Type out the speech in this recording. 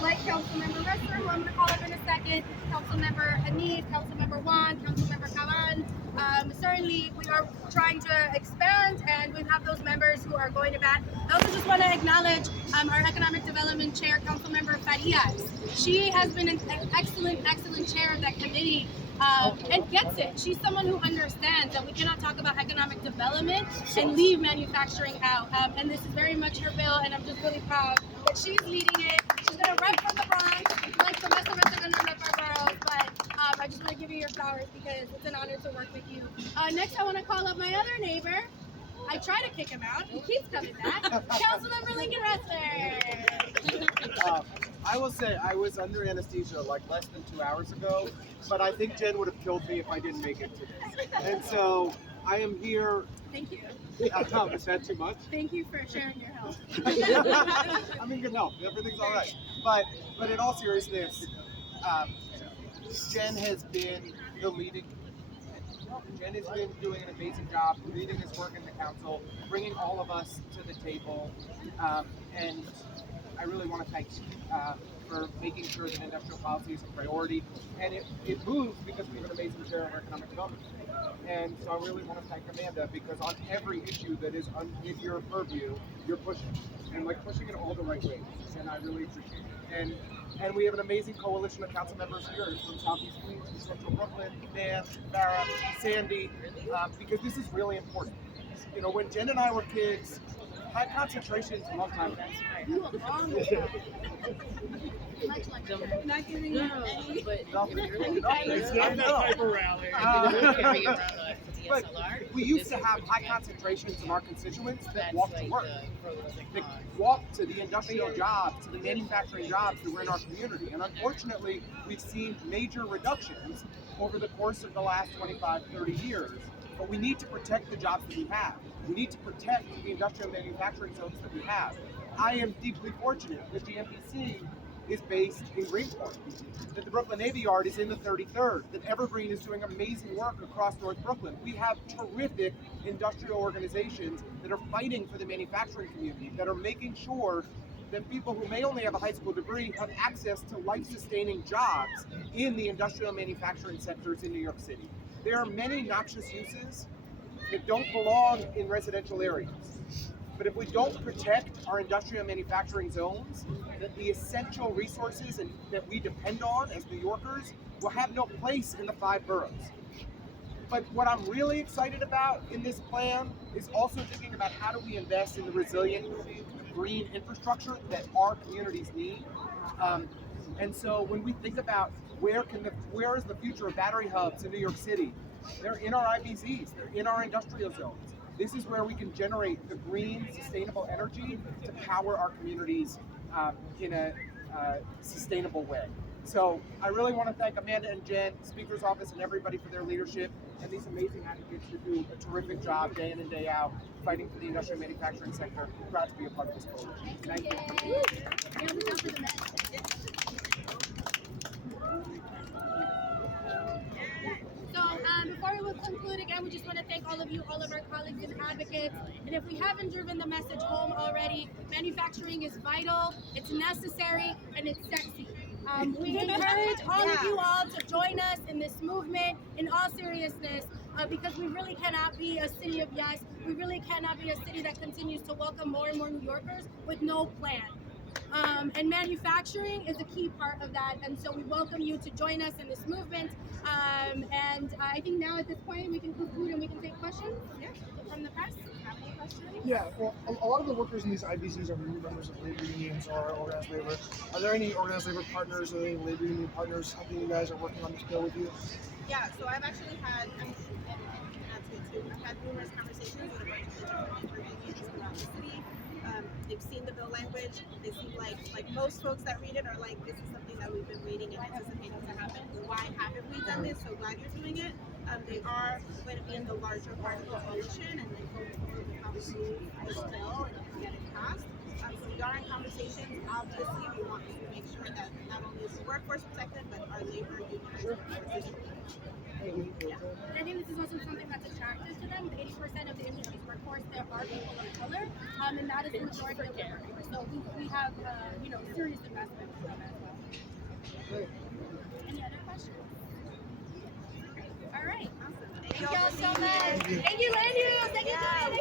like Councilmember Rester, who I'm going to call up in a second, Councilmember Hanif, Councilmember Juan, Councilmember Kavan. Certainly, we are trying to expand, and we have those members who are going to bat. I also just want to acknowledge our Economic Development Chair, Councilmember Farias. She has been an excellent chair of that committee. And gets it. She's someone who understands that we cannot talk about economic development and leave manufacturing out. And this is very much her bill, and I'm just really proud that she's leading it. She's going to rep for the Bronx, like the rest of us are going to rep our boroughs. But I just want to give you your flowers because it's an honor to work with you. Next, I want to call up my other neighbor. I try to kick him out. He keeps coming back. Councilmember Lincoln Ressler. I will say I was under anesthesia like less than 2 hours ago, but I think Jen would have killed me if I didn't make it today. And so I am here. Thank you. Is that too much? Thank you for sharing your health. I'm in good health. Everything's all right. But in all seriousness, Jen has been the leading. Jen has been doing an amazing job leading his work in the council, bringing all of us to the table, and I really want to thank you for making sure that industrial policy is a priority. And it moves because we have an amazing chair of economic development. And so I really want to thank Amanda because on every issue that is in your purview, you're pushing. And like pushing in all the right ways. And I really appreciate it. And we have an amazing coalition of council members here from Southeast Queens, from Central Brooklyn, Dan, Farah, Sandy, because this is really important. You know, when Jen and I were kids, high concentrations a long time ago. Much like that. Not giving you any. It's not that type of rally. But we used to have high concentrations of our constituents that walked to work. They walked to the industrial jobs, to the manufacturing jobs that were in our community. And unfortunately, we've seen major reductions over the course of the last 25, 30 years. But we need to protect the jobs that we have. We need to protect the industrial manufacturing zones that we have. I am deeply fortunate that the MPC is based in Greenport, that the Brooklyn Navy Yard is in the 33rd, that Evergreen is doing amazing work across North Brooklyn. We have terrific industrial organizations that are fighting for the manufacturing community, that are making sure that people who may only have a high school degree have access to life-sustaining jobs in the industrial manufacturing sectors in New York City. There are many noxious uses that don't belong in residential areas. But if we don't protect our industrial manufacturing zones, that the essential resources that we depend on as New Yorkers will have no place in the 5 boroughs. But what I'm really excited about in this plan is also thinking about how do we invest in the resilient green infrastructure that our communities need. And so when we think about where is the future of battery hubs in New York City, they're in our IBZs, they're in our industrial zones. This is where we can generate the green, sustainable energy to power our communities in a sustainable way. So I really want to thank Amanda and Jen, Speaker's Office, and everybody for their leadership, and these amazing advocates who do a terrific job day in and day out fighting for the industrial manufacturing sector. Proud to be a part of this coalition. Thank you. Before we will conclude, again, we just want to thank all of you, all of our colleagues and advocates. And if we haven't driven the message home already, manufacturing is vital, it's necessary, and it's sexy. We encourage all of you all to join us in this movement in all seriousness, because we really cannot be a city of yes. We really cannot be a city that continues to welcome more and more New Yorkers with no plan. And manufacturing is a key part of that, and so we welcome you to join us in this movement. And I think now at this point we can conclude and we can take questions from the press. Have any questions? Yeah, well, a lot of the workers in these IBCs are members of labor unions or organized labor. Are there any organized labor partners or any labor union partners helping you guys or working on this bill with you? Yeah, so I've actually had, I've had numerous conversations with a bunch of different labor unions around the city. They've seen the bill language. They seem like most folks that read it are like, this is something that we've been waiting and anticipating to happen. Why haven't we done this? So glad you're doing it. They are going to be in the larger part of the coalition, and then going forward with how we move this bill and get it passed. So we are in conversations. Obviously, we want to make sure that not only is the workforce protected, but our labor unions are protected. Yeah. And I think this is also something that's attractive to them. 80% of the industry's workforce, there are people of color, and that is the majority of the workforce. So we have, serious investment from them. Great. Any other questions? All right. Awesome. Thank y'all so much. Thank you, Lanu. Thank you, Joy.